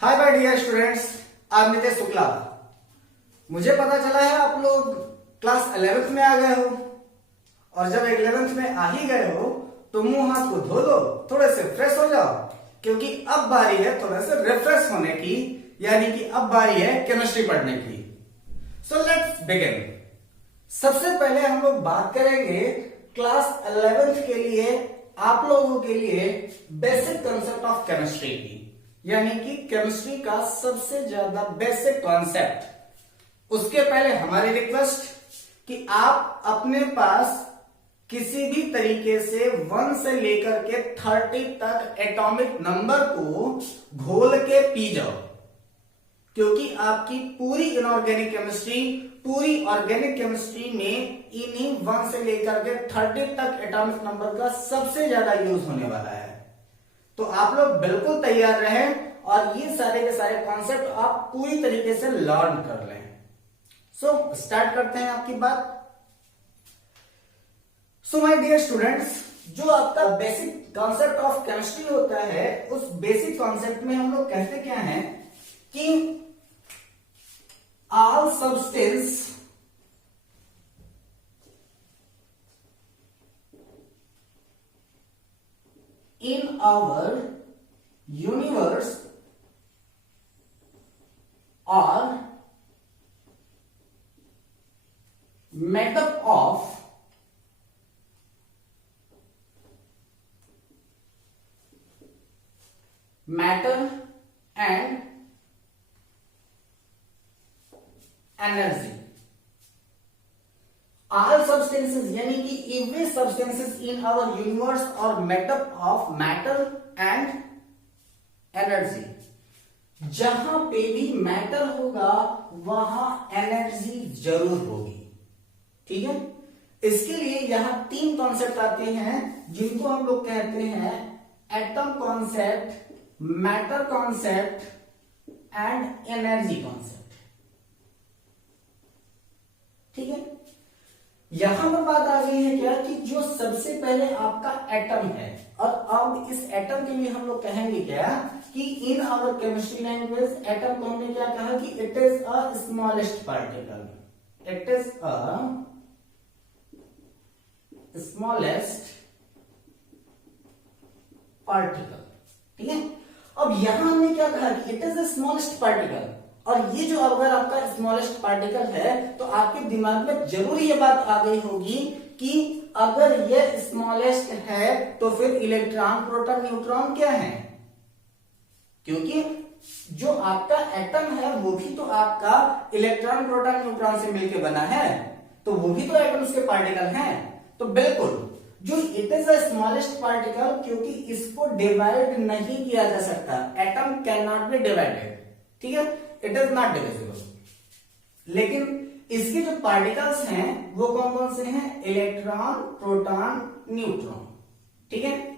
Hi my dear students, आप नितेश शुक्ला। मुझे पता चला है आप लोग क्लास 11th में आ गए हो, और जब 11th में आ ही गए हो तो मुंह हाथ को धो दो, थोड़े से फ्रेश हो जाओ, क्योंकि अब बारी है थोड़े से रिफ्रेश होने की, यानी कि अब बारी है केमिस्ट्री पढ़ने की। So let's begin. सबसे पहले हम लोग बात करेंगे क्लास 11th के लिए, आप लोगों के लिए बेसिक कंसेप्ट ऑफ केमिस्ट्री की, यानी कि केमिस्ट्री का सबसे ज्यादा बेसिक कॉन्सेप्ट। उसके पहले हमारी रिक्वेस्ट कि आप अपने पास किसी भी तरीके से 1 से लेकर के 30 तक एटॉमिक नंबर को घोल के पी जाओ, क्योंकि आपकी पूरी इनऑर्गेनिक केमिस्ट्री, पूरी ऑर्गेनिक केमिस्ट्री में इन्हीं 1 से लेकर के 30 तक एटॉमिक नंबर का सबसे ज्यादा यूज होने वाला है। तो आप लोग बिल्कुल तैयार रहें और ये सारे के सारे कॉन्सेप्ट आप पूरी तरीके से लर्न कर लें। सो स्टार्ट करते हैं आपकी बात। सो माय डियर स्टूडेंट्स, जो आपका बेसिक कॉन्सेप्ट ऑफ केमिस्ट्री होता है, उस बेसिक कॉन्सेप्ट में हम लोग कहते क्या हैं कि all substance in our universe are made up of matter and energy। All substances यानी कि every substances in our universe are made up of matter and energy। जहां पे भी मैटर होगा वहां एनर्जी जरूर होगी, ठीक है। इसके लिए यहां 3 कॉन्सेप्ट आते हैं जिनको हम लोग कहते हैं atom concept, matter concept and energy concept, ठीक है। यहां पर बात आ गई है क्या कि जो सबसे पहले आपका एटम है, और अब इस एटम के लिए हम लोग कहेंगे क्या कि in our chemistry language atom को हमने क्या कहा कि it is a smallest particle. It is a smallest particle, ठीक है। अब यहां हमने क्या कहा कि it is a smallest particle, और ये जो अगर आपका स्मॉलेस्ट पार्टिकल है तो आपके दिमाग में जरूर ये बात आ गई होगी कि अगर ये स्मॉलेस्ट है तो फिर इलेक्ट्रॉन, प्रोटॉन, न्यूट्रॉन क्या है, क्योंकि जो आपका एटम है वो भी तो आपका इलेक्ट्रॉन, प्रोटॉन, न्यूट्रॉन से मिलकर बना है, तो वो भी तो एटम्स के पार्टिकल हैं। तो बिल्कुल जो it is a smallest particle, क्योंकि इसको डिवाइड नहीं किया जा सकता, atom can not be divided, ठीक है, इट इज नॉट डिविजिबल। लेकिन इसके जो पार्टिकल्स हैं वो कौन कौन से हैं, इलेक्ट्रॉन, प्रोटॉन, न्यूट्रॉन, ठीक है।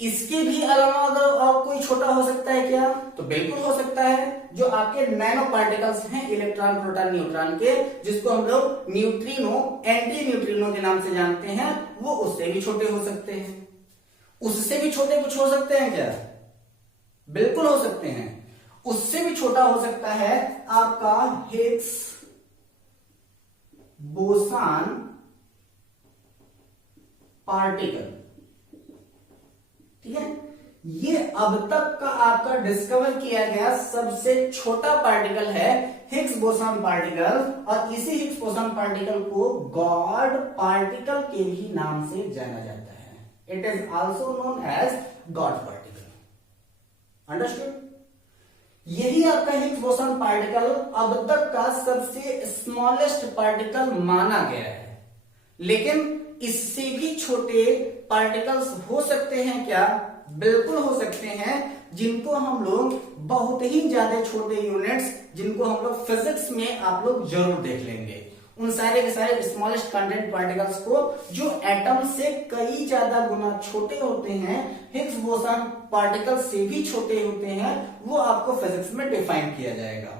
इसके भी अलावा अगर और कोई छोटा हो सकता है क्या, तो बिल्कुल हो सकता है। जो आपके नैनो पार्टिकल्स हैं इलेक्ट्रॉन, प्रोटॉन, न्यूट्रॉन के, जिसको हम लोग न्यूट्रिनो, एंटी न्यूट्रिनो के नाम से जानते हैं, वो उससे भी छोटे हो सकते हैं। उससे भी छोटे कुछ हो सकते हैं क्या, बिल्कुल हो सकते हैं। उससे भी छोटा हो सकता है आपका हिग्स बोसान पार्टिकल, ठीक है। ये अब तक का आपका डिस्कवर किया गया सबसे छोटा पार्टिकल है हिग्स बोसान पार्टिकल, और इसी हिग्स बोसान पार्टिकल को गॉड पार्टिकल के भी नाम से जाना जाता है। It is also known as god particle. Understood. यही आपका हिग्स बोसन पार्टिकल अब तक का सबसे स्मॉलेस्ट पार्टिकल माना गया है, लेकिन इससे भी छोटे पार्टिकल्स हो सकते हैं क्या, बिल्कुल हो सकते हैं, जिनको हम लोग बहुत ही ज्यादा छोटे यूनिट्स, जिनको हम लोग फिजिक्स में आप लोग जरूर देख लेंगे, उन सारे के सारे स्मॉलेस्ट कंटेंट पार्टिकल्स को जो एटम से कई ज्यादा गुना छोटे होते हैं, हिग्स बोसन पार्टिकल से भी छोटे होते हैं, वो आपको फिजिक्स में डिफाइन किया जाएगा।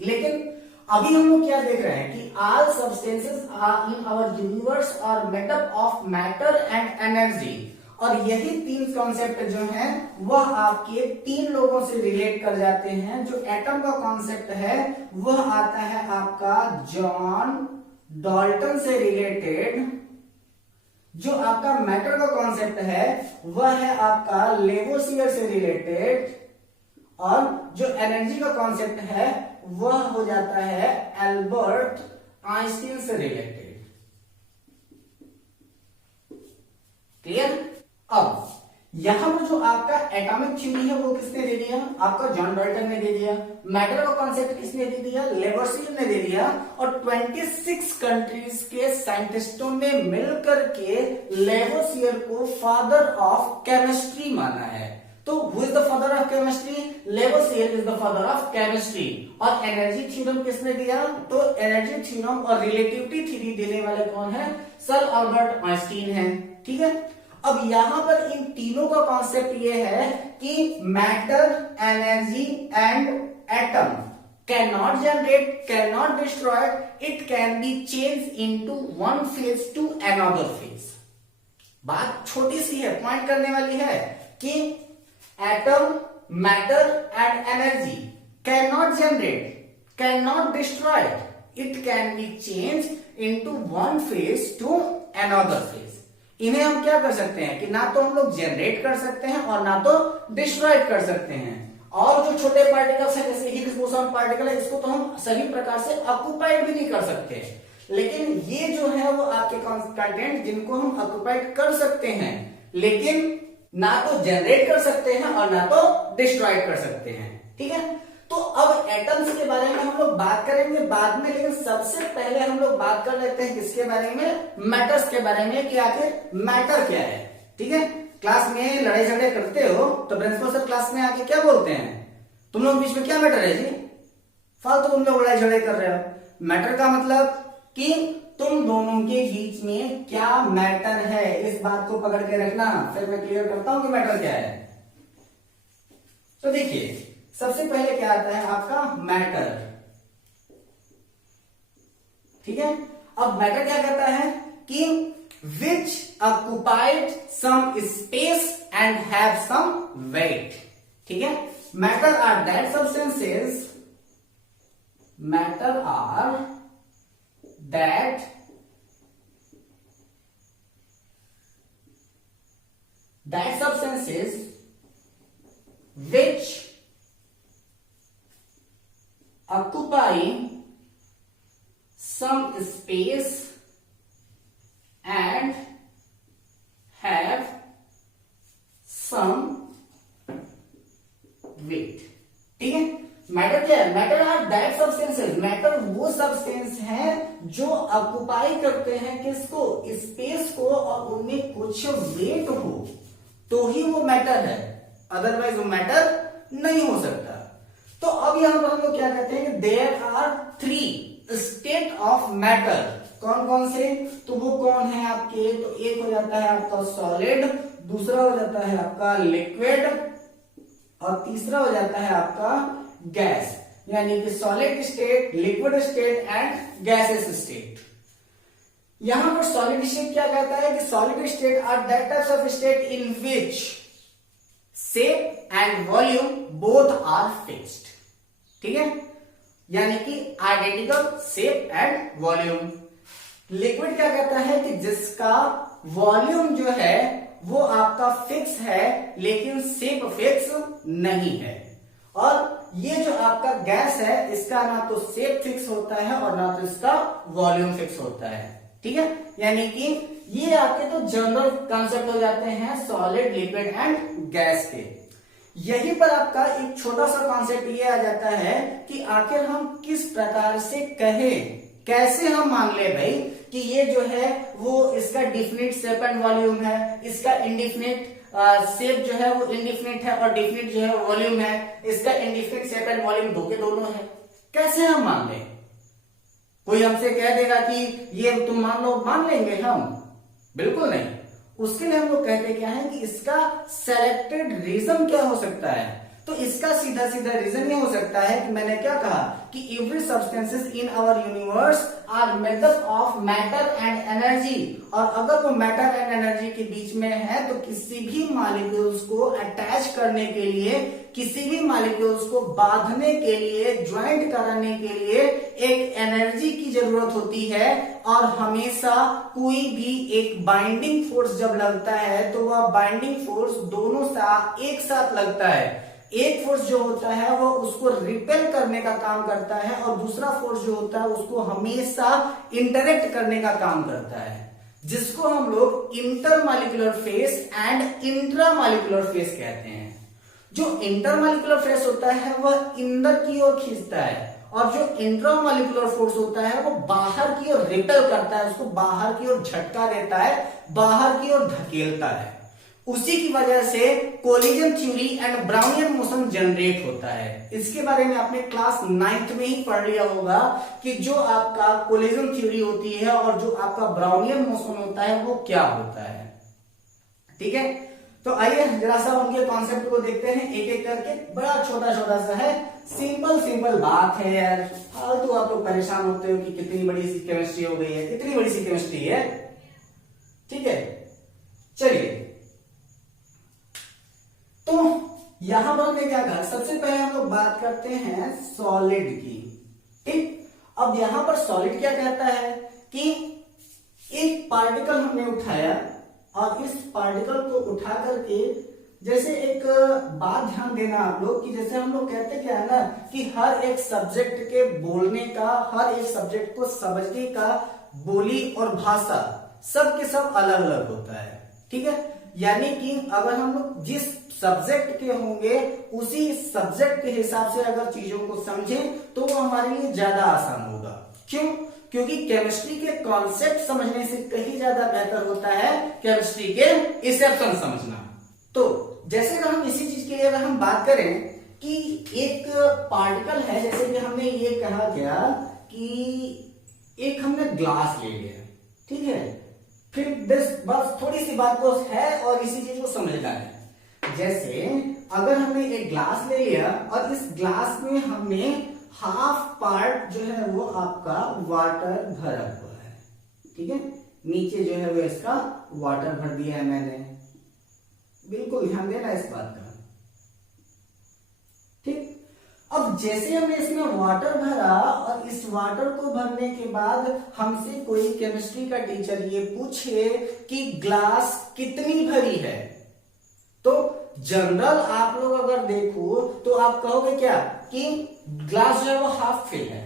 लेकिन अभी हम लोग क्या देख रहे हैं कि all substances in our universe are made up of matter and energy, और यही तीन कॉन्सेप्ट जो हैं वह आपके तीन लोगों से रिलेट कर जाते हैं। जो एटम का कॉन्सेप्ट है वह आता है आपका जॉन डाल्टन से रिलेटेड। जो आपका मैटर का कॉन्सेप्ट है वह है आपका लेवोसियर से रिलेटेड। और जो एनर्जी का कॉन्सेप्ट है वह हो जाता है एल्बर्ट आइंस्टीन से रिलेटेड। क्लियर? अब यहां पर जो आपका एटॉमिक थ्योरी है वो किसने दे दिया? आपका जॉन डाल्टन ने दे दिया। मैटर का कॉन्सेप्ट किसने दे दिया? लेवोसियर ने दे दिया। और 26 कंट्रीज के साइंटिस्टों ने मिलकर के लेवोसियर को फादर ऑफ केमिस्ट्री माना है। तो who is the father of chemistry? Lavoisier is the father of chemistry. और एनर्जी थ्योरम किसने दिया? तो एनर्जी थ्योरम और रिलेटिविटी थ्योरी देने वाले कौन है? सर अल्बर्ट आइंस्टीन है। ठीक है, अब यहां पर इन तीनों का कॉन्सेप्ट ये है कि matter, energy and atom can not generate, can not destroyed, it can be change into one phase two another phase. बात छोटी सी है, पॉइंट करने वाली है कि atom, matter and energy can not generate, can not destroyed, it can be change into one phase two another phase. इन्हें हम क्या कर सकते हैं कि ना तो हम लोग जनरेट कर सकते हैं और ना तो डिस्ट्रॉय कर सकते हैं। और जो छोटे पार्टिकल्स हैं जैसे हिग्स बोसॉन पार्टिकल है, इसको तो हम सभी प्रकार से ऑक्युपाइड भी नहीं कर सकते। लेकिन ये जो है वो आपके कंटेंट जिनको हम ऑक्युपाइड कर सकते हैं, लेकिन ना तो जनरेट कर सकते हैं और ना तो डिस्ट्रॉय कर सकते हैं। ठीक है, तो अब एटम्स के बारे में हम लोग बात करेंगे बाद में, लेकिन सबसे पहले हम लोग बात कर लेते हैं किसके बारे में? मैटर्स के बारे में, कि आखिर मैटर क्या है। ठीक है, क्लास में लड़ाई झगड़े करते हो तो प्रिंसिपल सर क्लास में आके क्या बोलते हैं? तुम लोग बीच में क्या मैटर है जी? फालतू तुम लोग लड़ाई झगड़े कर रहे हो। मैटर का मतलब कि तुम दोनों के बीच में क्या मैटर है, इस बात को पकड़ के रखना। फिर मैं क्लियर करता हूं कि मैटर क्या है। तो देखिए, सबसे पहले क्या आता है आपका? मैटर। ठीक है, अब मैटर क्या कहता है कि which occupied some space and have some weight. ठीक है, matter are that substances, matter are that substances which occupy some space and have some weight। ठीक है, मैटर क्या है? Matter are that substances, matter वो सब्सटेंस हैं जो occupy करते हैं किसको? स्पेस को, और उनमें कुछ वेट हो तो ही वो मैटर है, अदरवाइज वो मैटर नहीं हो सकता। तो अब यहां पर हम लोग क्या कहते हैं कि there are 3 state of matter. कौन कौन से? तो वो कौन है आपके? तो एक हो जाता है आपका सॉलिड, दूसरा हो जाता है आपका लिक्विड, और तीसरा हो जाता है आपका गैस। यानी कि solid state, liquid state and gases state. यहां पर सॉलिड स्टेट क्या कहता है कि solid state are that types of state in which shape and volume both are fixed. ठीक है, यानी कि identical shape and volume. Liquid क्या कहता है कि जिसका वॉल्यूम जो है वो आपका फिक्स है लेकिन शेप फिक्स नहीं है। और ये जो आपका गैस है इसका ना तो शेप फिक्स होता है और ना तो इसका वॉल्यूम फिक्स होता है। ठीक है, यानी कि ये आपके तो जनरल कंसेप्ट हो जाते हैं सॉलिड, लिक्विड एंड गैस के। यहीं पर आपका एक छोटा सा कॉन्सेप्ट ये आ जाता है कि आखिर हम किस प्रकार से कहें, कैसे हम मान ले भाई कि ये जो है वो इसका डिफिनिट शेप एंड वॉल्यूम है, इसका इंडिफिनिट शेप जो है वो इंडिफिनिट है और डिफिनिट जो है वॉल्यूम है, इसका इंडिफिनिट शेप एंड वॉल्यूम दो के दोनों है। कैसे हम मान लें? कोई हमसे कह देगा कि ये तुम मान लो, मान लेंगे हम? बिल्कुल नहीं। उसके लिए हम लोग कहते क्या है कि इसका सेलेक्टेड रीजन क्या हो सकता है। तो इसका सीधा सीधा रीजन ये हो सकता है कि मैंने क्या कहा कि every substances in our universe are made up of matter and energy, और अगर वो मैटर एंड एनर्जी के बीच में है तो किसी भी मॉलिक्यूल्स को अटैच करने के लिए, किसी भी मॉलिक्यूल्स को बांधने के लिए, ज्वाइंट कराने के लिए एक एनर्जी की जरूरत होती है। और हमेशा कोई भी एक बाइंडिंग फोर्स जब लगता है तो वह बाइंडिंग फोर्स दोनों एक साथ लगता है। एक फोर्स जो होता है वो उसको रिपेल करने का काम करता है और दूसरा फोर्स जो होता है उसको हमेशा इंटरेक्ट करने का काम करता है, जिसको हम लोग intermolecular face and intramolecular face कहते हैं। जो इंटरमॉलिक्यूलर फेस होता है वह अंदर की ओर खींचता है और जो इंट्रामॉलिक्यूलर फोर्स होता है वो बाहर की ओर रिपेल करता है, उसको बाहर की ओर झटका देता है, बाहर की ओर धकेलता है। उसी की वजह से collision theory and Brownian motion generate होता है। इसके बारे में आपने क्लास 9th में ही पढ़ लिया होगा कि जो आपका कोलिजन थ्योरी होती है और जो आपका ब्राउनियन मोशन होता है वो क्या होता है। ठीक है, तो आइए जरा सा उनके कॉन्सेप्ट को देखते हैं एक एक करके। बड़ा छोटा छोटा सा है, सिंपल बात है यार। फालतू आप लोग परेशान होते हो कि कितनी बड़ी सी केमिस्ट्री हो गई है, कितनी बड़ी सी केमिस्ट्री है। ठीक है, चलिए तो यहां पर हमने क्या कहा, सबसे पहले हम लोग बात करते हैं सॉलिड की। ठीक, अब यहां पर सॉलिड क्या कहता है कि एक पार्टिकल हमने उठाया और इस पार्टिकल को उठा करके, जैसे एक बात ध्यान देना आप लोग कि जैसे हम लोग कहते क्या है ना कि हर एक सब्जेक्ट के बोलने का, हर एक सब्जेक्ट को समझने का बोली और भाषा सब के सब अलग अलग होता है। ठीक है, यानी कि अगर हम लोग जिस सब्जेक्ट के होंगे उसी सब्जेक्ट के हिसाब से अगर चीजों को समझें तो वो हमारे लिए ज्यादा आसान होगा। क्यों? क्योंकि केमिस्ट्री के कॉन्सेप्ट समझने से कहीं ज्यादा बेहतर होता है केमिस्ट्री के इंसेप्शन समझना। तो जैसे अगर हम इसी चीज के लिए अगर हम बात करें कि एक पार्टिकल है, जैसे कि हमने ये कहा गया कि एक हमने ग्लास ले लिया, ठीक है, फिर बस थोड़ी सी बात तो है और इसी चीज को समझना है। जैसे अगर हमने एक ग्लास ले लिया और इस ग्लास में हमने हाफ पार्ट जो है वो आपका वाटर भरा हुआ है। ठीक है, नीचे जो है वो इसका वाटर भर दिया है मैंने, बिल्कुल ध्यान देना इस बात का। ठीक, अब जैसे हमने इसमें वाटर भरा और इस वाटर को भरने के बाद हमसे कोई केमिस्ट्री का टीचर ये पूछे कि ग्लास कितनी भरी है, तो जनरल आप लोग अगर देखो तो आप कहोगे क्या कि ग्लास जो है वो हाफ फिल है।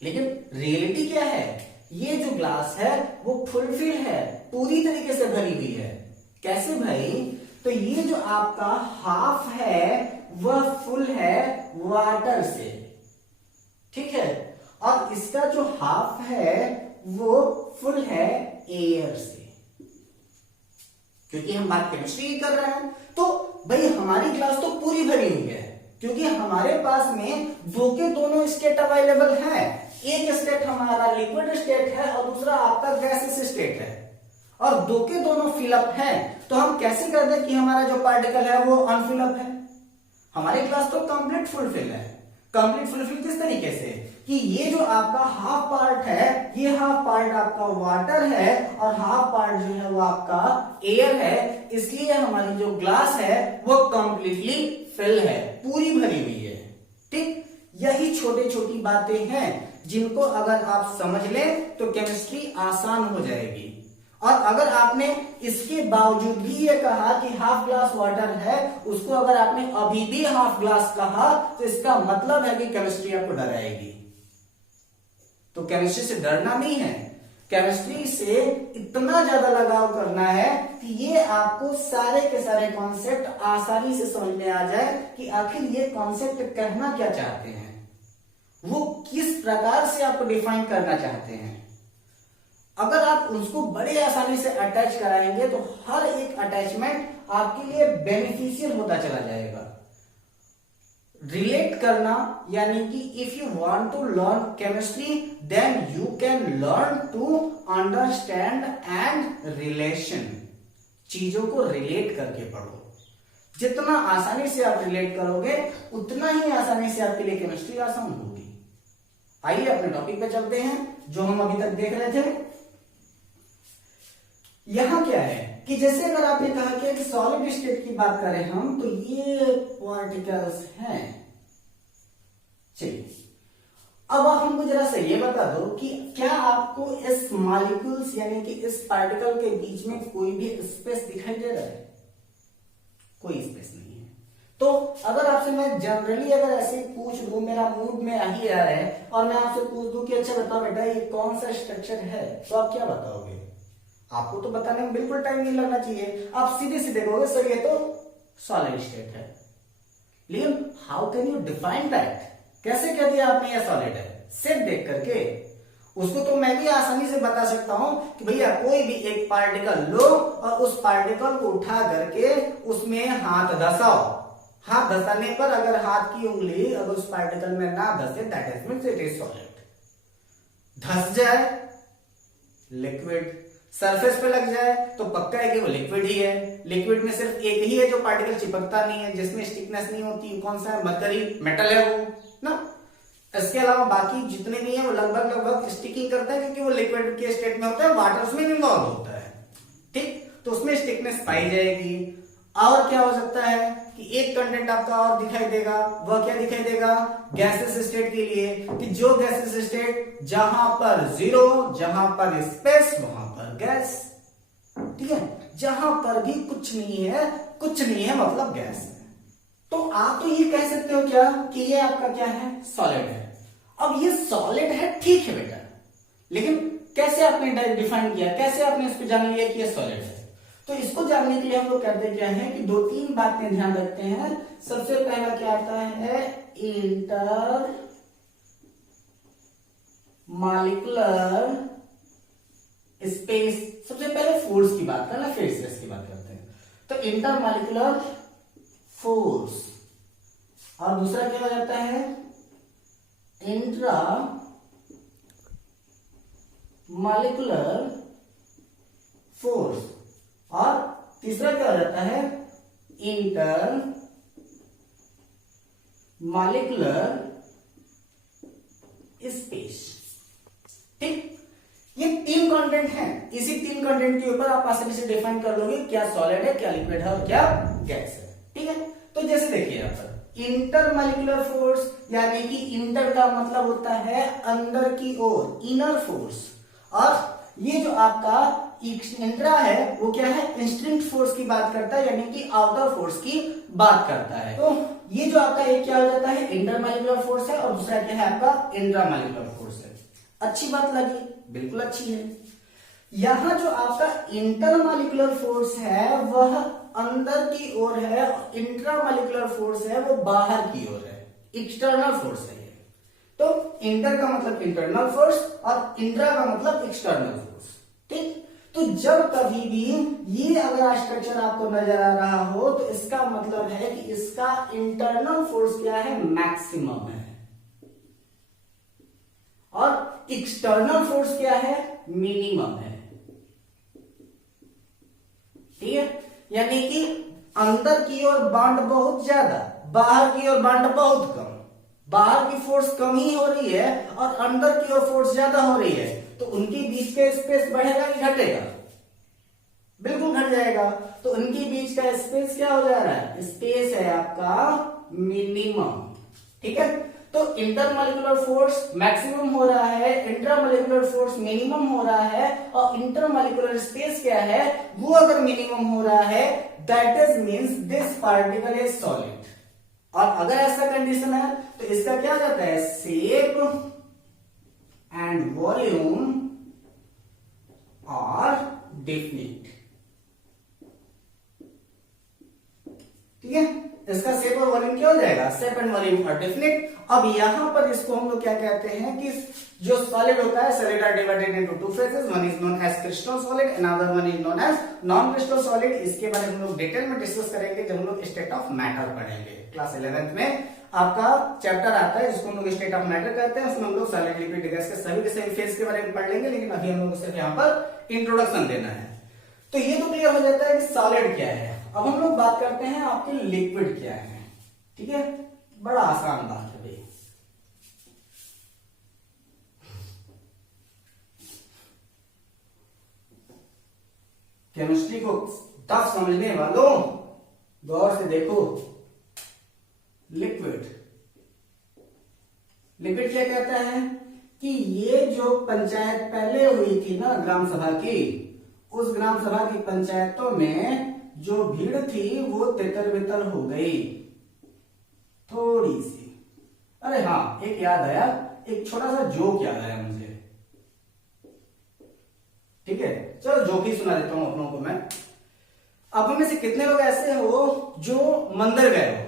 लेकिन रियलिटी क्या है, ये जो ग्लास है वो फुल फिल है, पूरी तरीके से भरी हुई है। कैसे भाई? तो ये जो आपका हाफ है वह फुल है वाटर से, ठीक है, और इसका जो हाफ है वो फुल है एयर से। क्योंकि हम बात केमिस्ट्री की कर रहे हैं तो भाई हमारी ग्लास तो पूरी भरी हुई है, क्योंकि हमारे पास में दो के दोनों स्टेट अवेलेबल है। एक स्टेट हमारा लिक्विड स्टेट है और दूसरा आपका गैसियस स्टेट है, और दो के दोनों फिलअप है। तो हम कैसे कर दें कि हमारा जो पार्टिकल है वो अनफिलअप है? हमारी ग्लास तो कंप्लीट फुलफिल है। कंप्लीट फुलफिल किस तरीके से कि ये जो आपका हाफ पार्ट है, ये हाफ पार्ट आपका वाटर है और हाफ पार्ट जो है वो आपका एयर है, इसलिए हमारी जो ग्लास है वो कंप्लीटली फिल है, पूरी भरी हुई है। ठीक, यही छोटी छोटी बातें हैं जिनको अगर आप समझ लें तो केमिस्ट्री आसान हो जाएगी। और अगर आपने इसके बावजूद भी ये कहा कि हाफ ग्लास वाटर है, उसको अगर आपने अभी भी हाफ ग्लास कहा तो इसका मतलब है कि केमिस्ट्री आपको डराएगी। तो केमिस्ट्री से डरना नहीं है, केमिस्ट्री से इतना ज्यादा लगाव करना है कि ये आपको सारे के सारे कॉन्सेप्ट आसानी से समझ में आ जाए कि आखिर ये कॉन्सेप्ट कहना क्या चाहते हैं, वो किस प्रकार से आपको डिफाइन करना चाहते हैं। अगर आप उसको बड़े आसानी से अटैच कराएंगे तो हर एक अटैचमेंट आपके लिए बेनिफिशियल होता चला जाएगा। रिलेट करना, यानी कि if you want to learn chemistry then you can learn to understand and relation. चीजों को रिलेट करके पढ़ो, जितना आसानी से आप रिलेट करोगे उतना ही आसानी से आपके लिए केमिस्ट्री आसान होगी। आइए अपने टॉपिक पे चलते हैं जो हम अभी तक देख रहे थे। यहां क्या है कि जैसे अगर आपने कहा कि सॉलिड स्टेट की बात करें हम, तो ये पार्टिकल्स हैं। चलिए अब आप हमको जरा सा ये बता दो कि क्या आपको इस मॉलिक्यूल्स यानी कि इस पार्टिकल के बीच में कोई भी स्पेस दिखाई दे रहा है? कोई स्पेस नहीं है। तो अगर आपसे मैं जनरली अगर ऐसे पूछ दूं, मेरा मूड में आ ही आ रहा है और मैं आपसे पूछ दूं कि अच्छा बताओ बेटा ये कौन सा स्ट्रक्चर है, तो आप क्या बताओगे? आपको तो बताने में बिल्कुल टाइम नहीं लगना चाहिए, आप सीधे सीधे कहोगे सर ये तो सॉलिड स्टेट है। लेकिन how can you define that? कैसे कह दिया आपने ये सॉलिड है? सिर्फ देख करके उसको तो मैं भी आसानी से बता सकता हूं कि भैया कोई भी एक पार्टिकल लो और उस पार्टिकल को उठा करके उसमें हाथ धसाओ। हाथ धसाने पर अगर हाथ की उंगली अगर उस पार्टिकल में ना धसे, that is means it is solid. धस जाए लिक्विड, सरफेस पे लग जाए तो पक्का है कि वो लिक्विड ही है। लिक्विड में सिर्फ एक ही है जो पार्टिकल चिपकता नहीं है, जिसमें स्टिकनेस नहीं होती, कौन सा है? मरकरी, मेटल है वो ना। इसके अलावा बाकी जितने भी हैं वो लगभग स्टिकिंग करता है क्योंकि वो लिक्विड के स्टेट में होता है, वाटर उसमें इन्वॉल्व होता है। ठीक, तो उसमें स्टिकनेस पाई जाएगी। और क्या हो सकता है कि एक कंटेंट आपका और दिखाई देगा, वह क्या दिखाई देगा? गैसेस स्टेट के लिए कि जो गैसेस स्टेट जहां पर जीरो, जहां पर स्पेस वहां पर गैस। ठीक है, जहां पर भी कुछ नहीं है, कुछ नहीं है मतलब गैस है। तो आप तो ये कह सकते हो क्या कि ये आपका क्या है? सॉलिड है। अब ये सॉलिड है ठीक है बेटा, लेकिन कैसे आपने डिफाइन किया, कैसे आपने इसको जान लिया कि ये सॉलिड है? तो इसको जानने के लिए हम लोग करते क्या है कि दो तीन बातें ध्यान रखते हैं। सबसे पहला क्या आता है? Inter molecular space. सबसे पहले फोर्स की बात करना, फिर स्पेस की बात करते हैं। तो इंटर मॉलिक्यूलर फोर्स, और दूसरा क्या हो जाता है? इंट्रा मॉलिक्यूलर फोर्स, और तीसरा क्या हो जाता है? Inter molecular space. ठीक, ये तीन कंटेंट हैं। इसी तीन कंटेंट के ऊपर आप आसानी से डिफाइन कर लोगे क्या सॉलिड है, क्या लिक्विड है और क्या गैस है। ठीक है, तो जैसे देखिए यहां पर इंटर मॉलिक्यूलर फोर्स यानी कि इंटर का मतलब होता है अंदर की ओर, इनर फोर्स, और ये जो आपका इंट्रा है वो क्या है? इंस्ट्रिंक्ट फोर्स की बात करता है, यानी कि आउटर फोर्स की बात करता है। तो ये जो आपका एक क्या हो जाता है? इंटर मॉलिक्यूलर फोर्स है, और दूसरा क्या है आपका? इंट्रा मॉलिक्यूलर फोर्स है। अच्छी बात लगी? बिल्कुल अच्छी है। यहां जो आपका इंटर मॉलिक्यूलर फोर्स है वह अंदर की ओर है, और इंट्रा मॉलिक्यूलर फोर्स है वो बाहर की ओर है, एक्सटर्नल फोर्स है। तो इंटर का मतलब इंटरनल फोर्स और इंट्रा का मतलब एक्सटर्नल फोर्स। ठीक, तो जब कभी भी ये अगर स्ट्रक्चर आपको नजर आ रहा हो तो इसका मतलब है कि इसका इंटरनल फोर्स क्या है? मैक्सिमम है, और एक्सटर्नल फोर्स क्या है? मिनिमम है। ठीक है, यानी कि अंदर की ओर बाउंड बहुत ज्यादा, बाहर की ओर बाउंड बहुत कम। बाहर की फोर्स कम ही हो रही है और अंदर की ओर फोर्स ज्यादा हो रही है, तो उनके बीच का स्पेस बढ़ेगा कि घटेगा? बिल्कुल घट जाएगा। तो उनके बीच का स्पेस क्या हो जा रहा है? स्पेस है आपका मिनिमम। ठीक है, तो इंटरमॉलिक्यूलर फोर्स मैक्सिमम हो रहा है, इंट्रामॉलिक्यूलर फोर्स मिनिमम हो रहा है, और इंटरमॉलिक्यूलर स्पेस क्या है? वो अगर मिनिमम हो रहा है, that is means this particle is solid. और अगर ऐसा कंडीशन है तो इसका क्या हो जाता है? Shape and volume are definite. ठीक है, इसका शेप और वॉल्यूम क्या हो जाएगा? Shape and volume are definite. अब यहां पर इसको हम लोग क्या कहते हैं कि जो सॉलिड होता है, solid are divided into two phases, one is known as crystal solid, another one is known as non crystal solid. इसके बारे में हम लोग डिटेल में डिस्कस करेंगे जब हम लोग स्टेट ऑफ मैटर पढ़ेंगे। क्लास 11th में आपका चैप्टर आता है जिसको हम लोग स्टेट ऑफ मैटर कहते हैं, उसमें हम लोग सॉलिड लिक्विड गैस के सभी फेज के बारे में पढ़ लेंगे, लेकिन अभी हम लोग सिर्फ यहाँ पर इंट्रोडक्शन देना है। तो ये तो क्लियर हो जाता है कि सॉलिड क्या है। अब हम लोग बात करते हैं आपके लिक्विड क्या है। ठीक है, बड़ा आसान बात है भाई। केमिस्ट्री को टफ समझने वालों गौर से देखो। लिक्विड क्या कहता है कि ये जो पंचायत पहले हुई थी ना ग्राम सभा की, उस ग्राम सभा की पंचायतों में जो भीड़ थी वो तितर बितर हो गई थोड़ी सी। अरे हाँ, एक याद आया, एक छोटा सा जोक याद आया मुझे। ठीक है, चलो जोक ही सुना देता हूं अपनों को मैं। आप में से कितने लोग ऐसे हो जो मंदिर गए हो?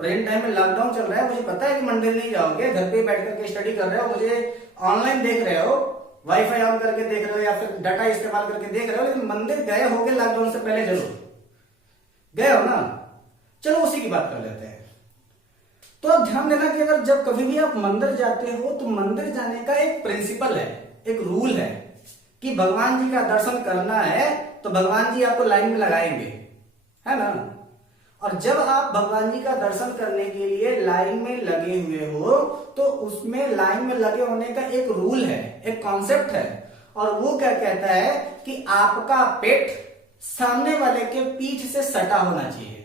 प्रेजेंट टाइम में लॉकडाउन चल रहा है, मुझे पता है कि मंदिर नहीं जाओगे, घर पे बैठ करके स्टडी कर रहे हो, मुझे ऑनलाइन देख रहे हो, वाईफाई ऑन करके देख रहे हो या फिर डाटा इस्तेमाल करके देख रहे हो, लेकिन मंदिर गए होगे लॉकडाउन से पहले जरूर गए हो ना। चलो उसी की बात कर लेते हैं। तो अब ध्यान देना कि अगर जब कभी भी आप मंदिर जाते हो तो मंदिर जाने का एक प्रिंसिपल है, एक रूल है कि भगवान जी का दर्शन करना है तो भगवान जी आपको लाइन में लगाएंगे, है ना। और जब आप भगवान जी का दर्शन करने के लिए लाइन में लगे हुए हो तो उसमें लाइन में लगे होने का एक रूल है, एक कॉन्सेप्ट है, और वो क्या कहता है कि आपका पेट सामने वाले के पीठ से सटा होना चाहिए।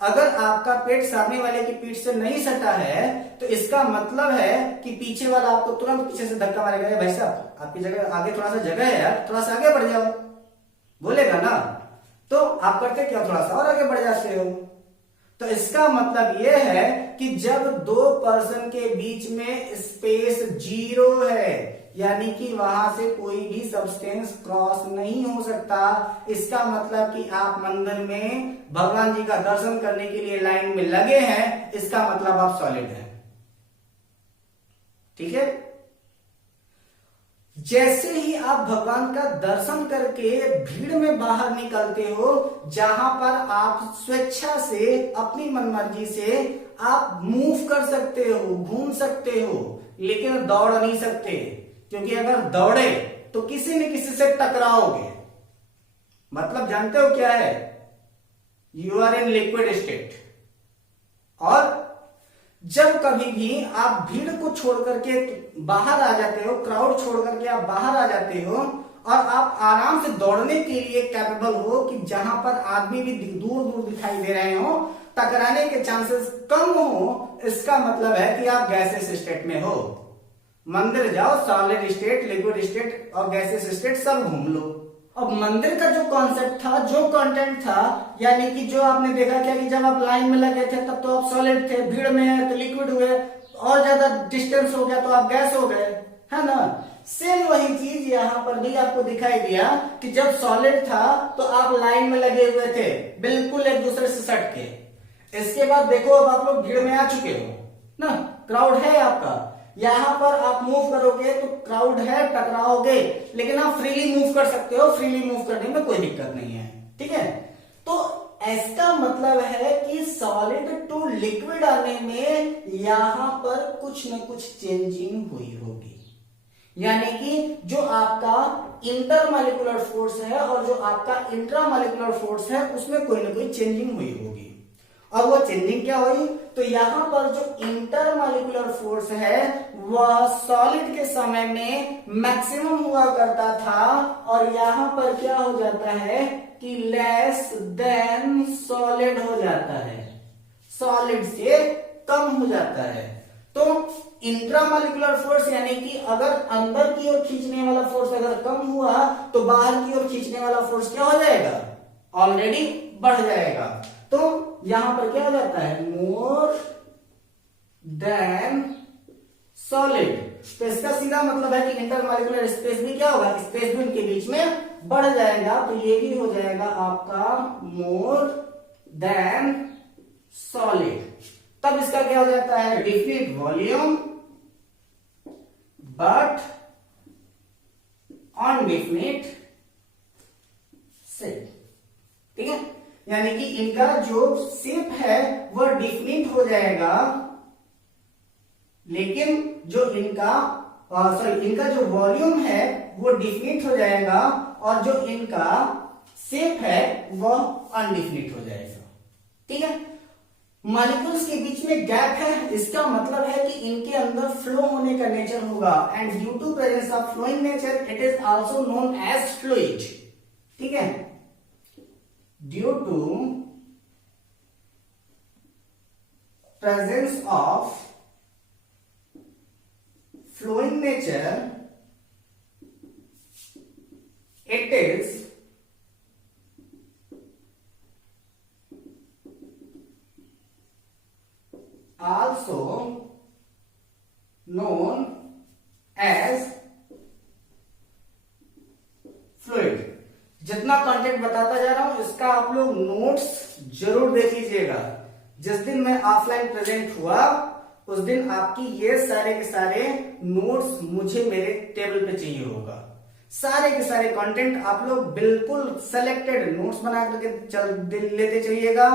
अगर आपका पेट सामने वाले की पीठ से नहीं सटा है तो इसका मतलब है कि पीछे वाला आपको तुरंत पीछे से धक्का मारेगा, भाई साहब आपकी जगह आगे थोड़ा सा जगह है यार, थोड़ा सा आगे बढ़ जाओ, बोलेगा ना। तो आप करते क्या, थोड़ा सा और आगे बढ़ जाते हो। तो इसका मतलब यह है कि जब दो पर्सन के बीच में स्पेस 0 है, यानी कि वहां से कोई भी सब्सटेंस क्रॉस नहीं हो सकता, इसका मतलब कि आप मंदिर में भगवान जी का दर्शन करने के लिए लाइन में लगे हैं, इसका मतलब आप सॉलिड हैं। ठीक है, जैसे ही आप भगवान का दर्शन करके भीड़ में बाहर निकलते हो, जहां पर आप स्वेच्छा से अपनी मनमर्जी से आप मूव कर सकते हो, घूम सकते हो, लेकिन दौड़ नहीं सकते, क्योंकि अगर दौड़े तो किसी न किसी से टकराओगे। मतलब जानते हो क्या है, you are in liquid state. और जब कभी भी आप भीड़ को छोड़ करके बाहर आ जाते हो, क्राउड छोड़ करके आप बाहर आ जाते हो और आप आराम से दौड़ने के लिए कैपेबल हो कि जहां पर आदमी भी दूर दूर दिखाई दे रहे हो, टकराने के चांसेस कम हो, इसका मतलब है कि आप गैसेस स्टेट में हो। मंदिर जाओ, सॉलिड स्टेट, लिक्विड स्टेट और गैसेस स्टेट सब घूम लो। अब मंदिर का जो कॉन्सेप्ट था, जो कंटेंट था, यानी कि जो आपने देखा क्या कि जब आप लाइन में लगे थे तब तो आप सॉलिड थे, भीड़ में है तो लिक्विड हुए, और ज्यादा डिस्टेंस हो गया तो आप गैस हो गए, है ना। सेम वही चीज यहां पर भी आपको दिखाई दिया कि जब सॉलिड था तो आप लाइन में लगे हुए थे, बिल्कुल एक दूसरे से सट के। इसके बाद देखो अब आप लोग भीड़ में आ चुके हो ना, क्राउड है आपका, यहां पर आप मूव करोगे तो क्राउड है, टकराओगे, लेकिन आप फ्रीली मूव कर सकते हो, फ्रीली मूव करने में कोई दिक्कत नहीं है। ठीक है, तो इसका मतलब है कि सॉलिड टू लिक्विड आने में यहां पर कुछ न कुछ चेंजिंग हुई होगी, यानी कि जो आपका इंटरमॉलिक्यूलर फोर्स है और जो आपका इंट्रामॉलिक्यूलर फोर्स है उसमें कोई ना कोई चेंजिंग हुई होगी। और वो चेंजिंग क्या हुई, तो यहां पर जो इंटरमॉलिक्यूलर फोर्स है वह सॉलिड के समय में मैक्सिमम हुआ करता था, और यहां पर क्या हो जाता है कि लेस देन सॉलिड हो जाता है, सॉलिड से कम हो जाता है। तो इंट्रामॉलिक्यूलर फोर्स यानी कि अगर अंदर की ओर खींचने वाला फोर्स अगर कम हुआ तो बाहर की ओर खींचने वाला फोर्स क्या हो जाएगा, ऑलरेडी बढ़ जाएगा। तो यहां पर क्या हो जाता है, मोर देन सॉलिड। तो इसका सीधा मतलब है कि इंटरमॉलिक्यूलर स्पेस भी क्या होगा, स्पेस भी उनके बीच में बढ़ जाएगा, तो ये भी हो जाएगा आपका मोर देन सॉलिड। तब इसका क्या हो जाता है, डिफिनिट वॉल्यूम बट अनडिफिनिट शेप। ठीक है, यानी कि इनका जो शेप है वह डिफिनिट हो जाएगा, लेकिन जो इनका इनका जो वॉल्यूम है वो डिफिनिट हो जाएगा, और जो इनका शेप है वह अनडिफिनिट हो जाएगा। ठीक है, मॉलिक्यूल्स के बीच में गैप है, इसका मतलब है कि इनके अंदर फ्लो होने का नेचर होगा, and due to presence of flowing nature it is also known as fluid. ठीक है, due to presence of flowing nature it is also known as fluid। जितना कंटेंट बताता जा रहा हूं इसका आप लोग नोट्स जरूर देख लीजिएगा। जिस दिन मैं ऑफलाइन प्रेजेंट हुआ उस दिन आपकी ये सारे के सारे नोट्स मुझे मेरे टेबल पे चाहिए होगा। सारे के सारे कंटेंट आप लोग बिल्कुल सेलेक्टेड नोट्स बना करके लेते चलिएगा।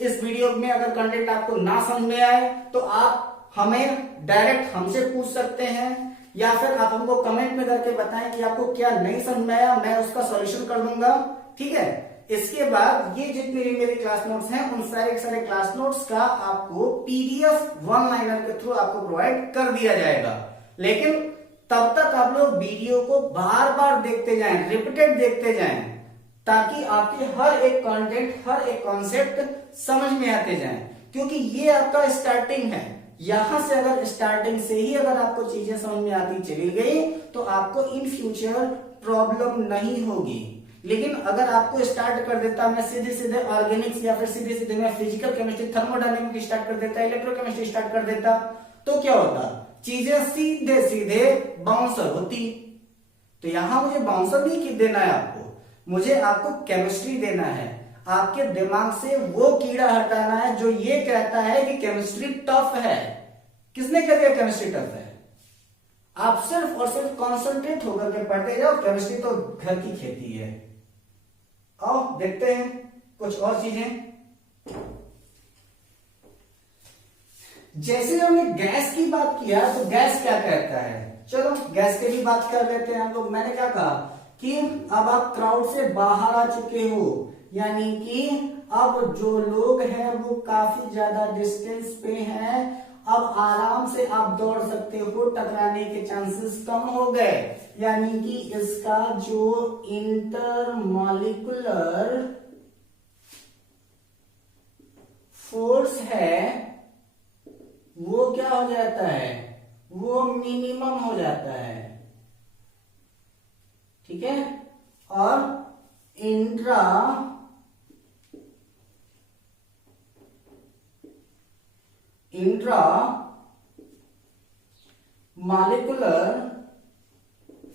इस वीडियो में अगर कंटेंट आपको ना समझ में आए तो आप हमें डायरेक्ट हमसे पूछ सकते हैं, या फिर आप हमको कमेंट में करके बताएं कि आपको क्या नहीं समझ में आया, मैं उसका सॉल्यूशन कर दूंगा। ठीक है, इसके बाद ये जितने भी मेरे क्लास नोट्स हैं उन सारे के सारे क्लास नोट्स का आपको पीडीएफ वन लाइनर के थ्रू आपको प्रोवाइड कर दिया जाएगा। लेकिन तब तक आप लोग वीडियो को बार बार देखते जाएं, रिपीटेड देखते जाएं, ताकि आपके हर एक कंटेंट, हर एक कॉन्सेप्ट समझ में आते जाएं। क्योंकि ये आपका स्टार्टिंग है, यहां से अगर स्टार्टिंग से ही अगर आपको चीजें समझ में आती चली गई तो आपको इन फ्यूचर प्रॉब्लम नहीं होगी। लेकिन अगर आपको स्टार्ट कर देता मैं सीधे सीधे ऑर्गेनिक्स, या फिर सीधे सीधे मैं फिजिकल केमिस्ट्री, थर्मोडायनेमिक स्टार्ट कर देता, इलेक्ट्रोकेमिस्ट्री स्टार्ट कर देता, तो क्या होता, चीजें सीधे सीधे बाउंसर होती। तो यहां मुझे बाउंसर नहीं देना है आपको, मुझे आपको केमिस्ट्री देना है। आपके दिमाग से वो कीड़ा हटाना है जो ये कहता है कि केमिस्ट्री टफ है। किसने कह दिया केमिस्ट्री टफ है? आप सिर्फ और सिर्फ कॉन्सेंट्रेट होकर के पढ़ते जाओ, केमिस्ट्री तो घर की खेती है। आओ देखते हैं कुछ और चीजें। जैसे हमने गैस की बात किया तो गैस क्या कहता है, चलो गैस की भी बात कर लेते हैं हम लोग। मैंने क्या कहा कि अब आप क्राउड से बाहर आ चुके हो, यानी कि अब जो लोग हैं वो काफी ज्यादा डिस्टेंस पे हैं, अब आराम से आप दौड़ सकते हो, टकराने के चांसेस कम हो गए। यानी कि इसका जो इंटरमॉलिक्यूलर फोर्स है वो क्या हो जाता है, वो मिनिमम हो जाता है। ठीक है, और इंट्रा मॉलिक्यूलर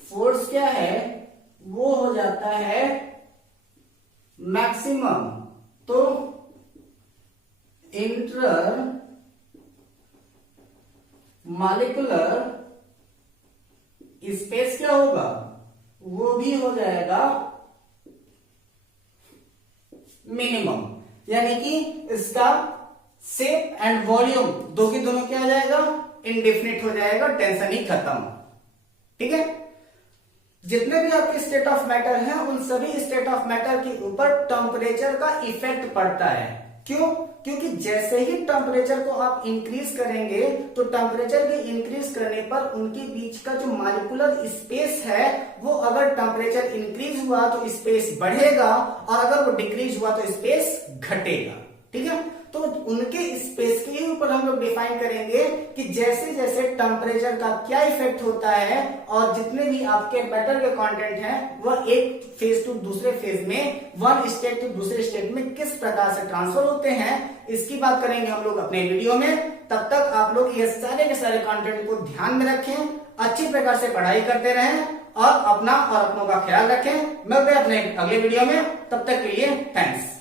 फोर्स क्या है, वो हो जाता है मैक्सिमम। तो इंटर मॉलिक्यूलर स्पेस क्या होगा, वो भी हो जाएगा मिनिमम। यानी कि इसका शेप एंड वॉल्यूम दो की दोनों क्या हो जाएगा, इनडिफिनिट हो जाएगा, टेंशन ही खत्म। ठीक है, जितने भी आपके स्टेट ऑफ मैटर हैं उन सभी स्टेट ऑफ मैटर के ऊपर टेम्परेचर का इफेक्ट पड़ता है। क्यों? क्योंकि जैसे ही टेम्परेचर को आप इंक्रीज करेंगे तो टेम्परेचर के इंक्रीज करने पर उनके बीच का जो मॉलिक्यूलर स्पेस है वो, अगर टेम्परेचर इंक्रीज हुआ तो स्पेस बढ़ेगा, और अगर वो डिक्रीज हुआ तो स्पेस घटेगा। ठीक है, तो उनके स्पेस के ऊपर हम लोग डिफाइन करेंगे कि जैसे जैसे टेम्परेचर का क्या इफेक्ट होता है, और जितने भी आपके मैटर के कंटेंट हैं वह एक फेज टू दूसरे फेज में, वन स्टेट टू दूसरे स्टेट में किस प्रकार से ट्रांसफर होते हैं, इसकी बात करेंगे हम लोग अपने वीडियो में। तब तक आप लोग ये सारे के सारे कंटेंट को ध्यान में रखें, अच्छी प्रकार से पढ़ाई करते रहें और अपना और अपनों का ख्याल रखें। मिलते हैं अपने अगले वीडियो में, तब तक के लिए थैंक्स।